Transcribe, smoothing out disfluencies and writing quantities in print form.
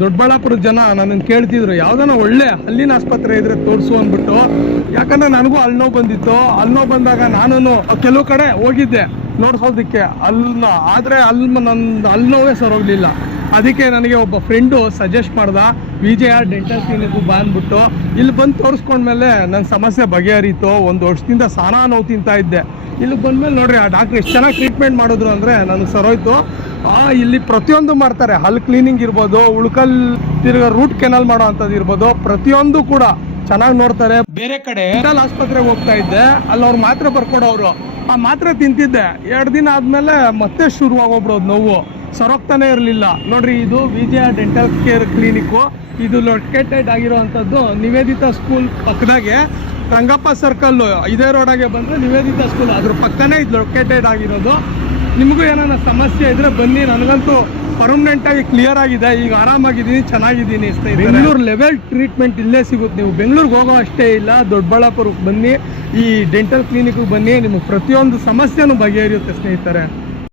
ದೊಡ್ಡಬಳ್ಳಾಪುರದ ಜನ ನನ್ನ ಕೇಳ್ತಿದ್ರು ಯಾವ್ದಾನ ಒಳ್ಳೆ ಹಲ್ಲಿನ ಆಸ್ಪತ್ರೆ ಇದ್ರೆ ತೋರಿಸು ಅಂದ್ಬಿಟ್ಟು. ಯಾಕಂದ್ರೆ ನನಗೂ ಹಲ್ಲು ನೋವು ಬಂದಿತ್ತು. ಹಲ್ಲು ನೋವು ಬಂದಾಗ ನಾನು ಕೆಲವು ಕಡೆ ಹೋಗಿದ್ದೆ ನೋಡ್ಸೋದಕ್ಕೆ ಹಲ್ಲನ್ನ, ಆದರೆ ನನ್ನ ಹಲ್ಲು ನೋವೇ ಸರೋಗ್ಲಿಲ್ಲ. ಅದಕ್ಕೆ ನನಗೆ ಒಬ್ಬ ಫ್ರೆಂಡು ಸಜೆಸ್ಟ್ ಮಾಡ್ದ ವಿಜಯ ಡೆಂಟಲ್ ಕ್ಲಿನಿಕ್ ಬಾ ಅಂದ್ಬಿಟ್ಟು. ಇಲ್ಲಿ ಬಂದು ತೋರಿಸ್ಕೊಂಡ್ಮೇಲೆ ನನ್ನ ಸಮಸ್ಯೆ ಬಗೆಹರಿತು. 1 ವರ್ಷದಿಂದ ಸಾನಾ ನೋವು ತಿಂತಾ ಇದ್ದೆ. ಇಲ್ಲಿ ಬಂದ್ಮೇಲೆ ನೋಡ್ರಿ ಆ ಡಾಕ್ಟ್ರ್ ಎಷ್ಟು ಚೆನ್ನಾಗಿ ಟ್ರೀಟ್ಮೆಂಟ್ ಮಾಡಿದ್ರು ಅಂದರೆ ನನಗೆ ಸರೋಯ್ತು. ಇಲ್ಲಿ ಪ್ರತಿಯೊಂದು ಮಾಡ್ತಾರೆ. ಹಲ್ ಕ್ಲೀನಿಂಗ್ ಇರ್ಬೋದು, ಉಳ್ಕಲ್ ತಿರ್ಗಾ ರೂಟ್ ಕೆನಲ್ ಮಾಡೋ ಅಂಥದ್ದು ಇರ್ಬೋದು, ಪ್ರತಿಯೊಂದು ಕೂಡ ಚೆನ್ನಾಗಿ ನೋಡ್ತಾರೆ. ಬೇರೆ ಕಡೆ ಡೆಂಟಲ್ ಆಸ್ಪತ್ರೆಗೆ ಹೋಗ್ತಾ ಇದ್ದೆ, ಅಲ್ಲಿ ಅವ್ರು ಮಾತ್ರೆ ಬರ್ಕೊಡೋರು. ಆ ಮಾತ್ರೆ ತಿಂತಿದ್ದೆ, 2 ದಿನ ಆದಮೇಲೆ ಮತ್ತೆ ಶುರುವಾಗೋಗ್ಬಿಡೋದು ನೋವು, ಸರೋಗ್ತಾನೆ ಇರಲಿಲ್ಲ. ನೋಡ್ರಿ ಇದು ವಿಜಯ ಡೆಂಟಲ್ ಕೇರ್ ಕ್ಲಿನಿಕ್ಕು. ಇದು ಲೊಕೇಟೆಡ್ ಆಗಿರೋ ಅಂಥದ್ದು ನಿವೇದಿತಾ ಸ್ಕೂಲ್ ಪಕ್ಕದಾಗೆ, ರಂಗಪ್ಪ ಸರ್ಕಲ್ ಇದೇ ರೋಡಾಗೆ ಬಂದರೆ ನಿವೇದಿತಾ ಸ್ಕೂಲ್ ಅದ್ರ ಪಕ್ಕನೇ ಇದು ಲೊಕೇಟೆಡ್ ಆಗಿರೋದು. ನಿಮಗೂ ಏನಾರ ಸಮಸ್ಯೆ ಇದ್ರೆ ಬನ್ನಿ, ನನಗಂತೂ ಪರ್ಮನೆಂಟಾಗಿ ಕ್ಲಿಯರ್ ಆಗಿದೆ. ಈಗ ಆರಾಮಾಗಿದ್ದೀನಿ, ಚೆನ್ನಾಗಿದ್ದೀನಿ ಸ್ನೇಹಿತರೆ. ಬೆಂಗಳೂರು ಲೆವೆಲ್ ಟ್ರೀಟ್ಮೆಂಟ್ ಇಲ್ಲೇ ಸಿಗುತ್ತೆ. ನೀವು ಬೆಂಗಳೂರಿಗೆ ಹೋಗೋ ಅಷ್ಟೇ ಇಲ್ಲ, ದೊಡ್ಡಬಳ್ಳಾಪುರಕ್ಕೆ ಬನ್ನಿ, ಈ ಡೆಂಟಲ್ ಕ್ಲಿನಿಕ್ಗೆ ಬನ್ನಿ, ನಿಮಗೆ ಪ್ರತಿಯೊಂದು ಸಮಸ್ಯೆನೂ ಬಗೆಹರಿಯುತ್ತೆ ಸ್ನೇಹಿತರೆ.